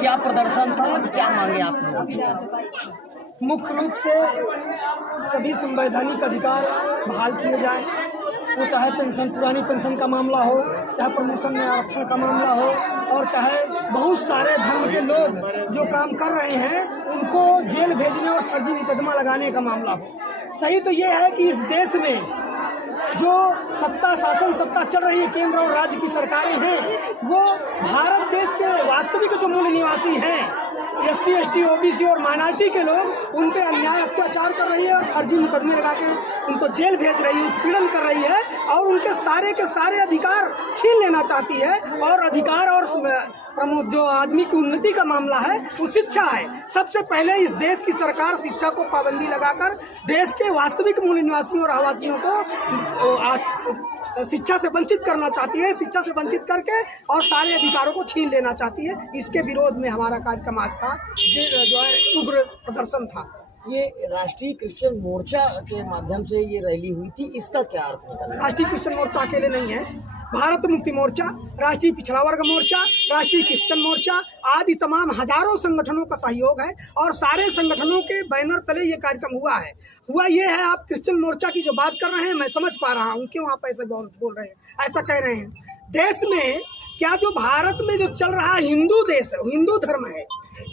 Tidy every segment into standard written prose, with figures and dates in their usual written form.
क्या प्रदर्शन था, क्या मांगे आप लोग? मुख्य रूप से सभी संवैधानिक अधिकार बहाल किए जाए, वो चाहे पेंशन, पुरानी पेंशन का मामला हो, चाहे प्रमोशन में आरक्षण का मामला हो, और चाहे बहुत सारे धर्म के लोग जो काम कर रहे हैं उनको जेल भेजने और फर्जी मुकदमा लगाने का मामला हो। सही तो ये है कि इस देश में जो शासन सत्ता चल रही है, केंद्र और राज्य की सरकारें हैं, वो भारत देश के वास्तविक जो मूल निवासी हैं, SC, ST, OBC और माइनॉरिटी के लोग, उन पे अन्याय अत्याचार कर रही है और फर्जी मुकदमे लगा के उनको जेल भेज रही है, उत्पीड़न कर रही है और उनके सारे के सारे अधिकार छीन लेना चाहती है। और अधिकार और प्रमुख जो आदमी की उन्नति का मामला है वो शिक्षा है। सबसे पहले इस देश की सरकार शिक्षा को पाबंदी लगाकर देश के वास्तविक मूल निवासियों और आवासियों को शिक्षा से वंचित करना चाहती है। शिक्षा से वंचित करके और सारे अधिकारों को छीन लेना चाहती है। इसके विरोध में हमारा कार्यक्रम आज था, जो है उग्र प्रदर्शन था। ये राष्ट्रीय क्रिश्चियन मोर्चा के माध्यम से ये रैली हुई थी, इसका क्या अर्थ निकला? राष्ट्रीय क्रिश्चियन मोर्चा अकेले नहीं है, भारत मुक्ति मोर्चा, राष्ट्रीय पिछड़ा वर्ग मोर्चा, राष्ट्रीय क्रिश्चियन मोर्चा आदि तमाम हजारों संगठनों का सहयोग है और सारे संगठनों के बैनर तले ये कार्यक्रम हुआ ये है। आप क्रिश्चियन मोर्चा की जो बात कर रहे हैं, मैं समझ पा रहा हूँ क्यों आप ऐसे बोल रहे हैं, ऐसा कह रहे हैं। देश में क्या जो भारत में जो चल रहा हिंदू देश है, हिंदू धर्म है,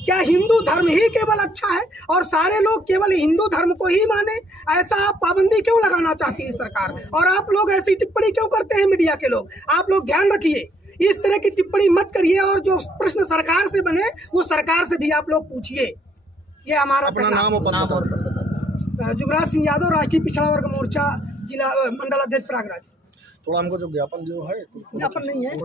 क्या हिंदू धर्म ही केवल अच्छा है और सारे लोग केवल हिंदू धर्म को ही माने? ऐसा आप पाबंदी क्यों लगाना चाहती है सरकार? और आप लोग ऐसी टिप्पणी क्यों करते हैं मीडिया के लोग? आप लोग ध्यान रखिए, इस तरह की टिप्पणी मत करिए और जो प्रश्न सरकार से बने वो सरकार से भी आप लोग पूछिए। ये हमारा नाम और जुगराज सिंह यादव, राष्ट्रीय पिछड़ा वर्ग मोर्चा, जिला मंडल अध्यक्ष प्रयागराज। थोड़ा हमको जो ज्ञापन जो है, ज्ञापन नहीं है।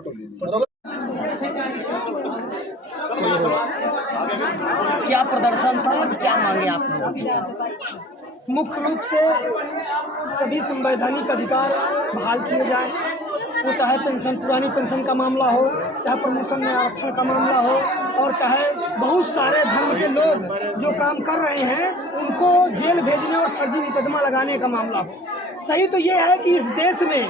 क्या प्रदर्शन था, क्या मांगे आप लोग? मुख्य रूप से सभी संवैधानिक अधिकार बहाल किए जाए, वो चाहे पेंशन, पुरानी पेंशन का मामला हो, चाहे प्रमोशन में आरक्षण का मामला हो, और चाहे बहुत सारे धर्म के लोग जो काम कर रहे हैं उनको जेल भेजने और फर्जी मुकदमा लगाने का मामला हो। सही तो ये है कि इस देश में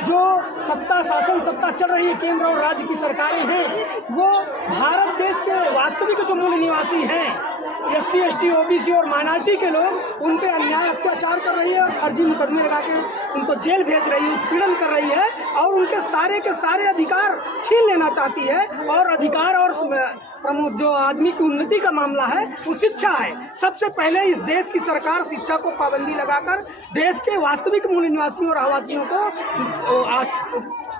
जो शासन सत्ता चल रही है, केंद्र और राज्य की सरकारें हैं, वो भारत देश के वास्तविक जो मूल निवासी हैं, SC, ST, OBC और माइनॉरिटी के लोग, उन पे अन्याय अत्याचार कर रही है और फर्जी मुकदमे लगा के उनको जेल भेज रही है, उत्पीड़न कर रही है और उनके सारे के सारे अधिकार छीन लेना चाहती है। और अधिकार और प्रमुख जो आदमी की उन्नति का मामला है वो शिक्षा है। सबसे पहले इस देश की सरकार शिक्षा को पाबंदी लगाकर देश के वास्तविक मूल निवासियों और आवासियों को